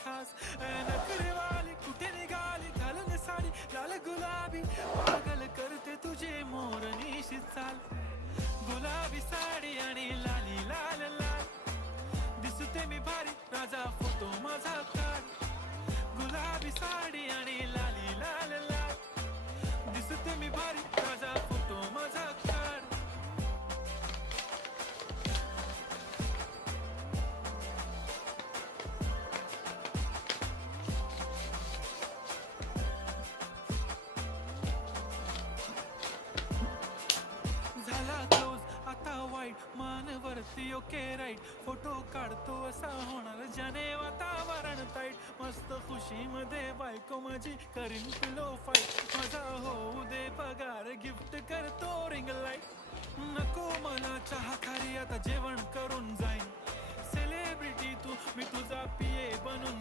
खास नखरेवाली कुठे निघाली घालून साडी लाल गुलाबी पागल करते तुझे मोरनीशी चाल गुलाबी साडी आणि लाली लाल लाल दिसते मी भारी राजा फोटो माझा काढ गुलाबी साडी आणि लाली लाल लाल दिसते मी भारी राजा फोटो माझा काढ झाला क्लोज आता वाईट मानवरती ओके राईट फोटो काढतो असा होणार ज्याने वातावरण ताईट मस्त खुशीमध्ये बायको माझी करीन पिलो फाईट माझा होऊ दे पगार गिफ्ट करतो रिंग लाईट नको मला चहा खारी आता जेवण करून जाईन सेलिब्रिटी तू मी तुझा पिये बनून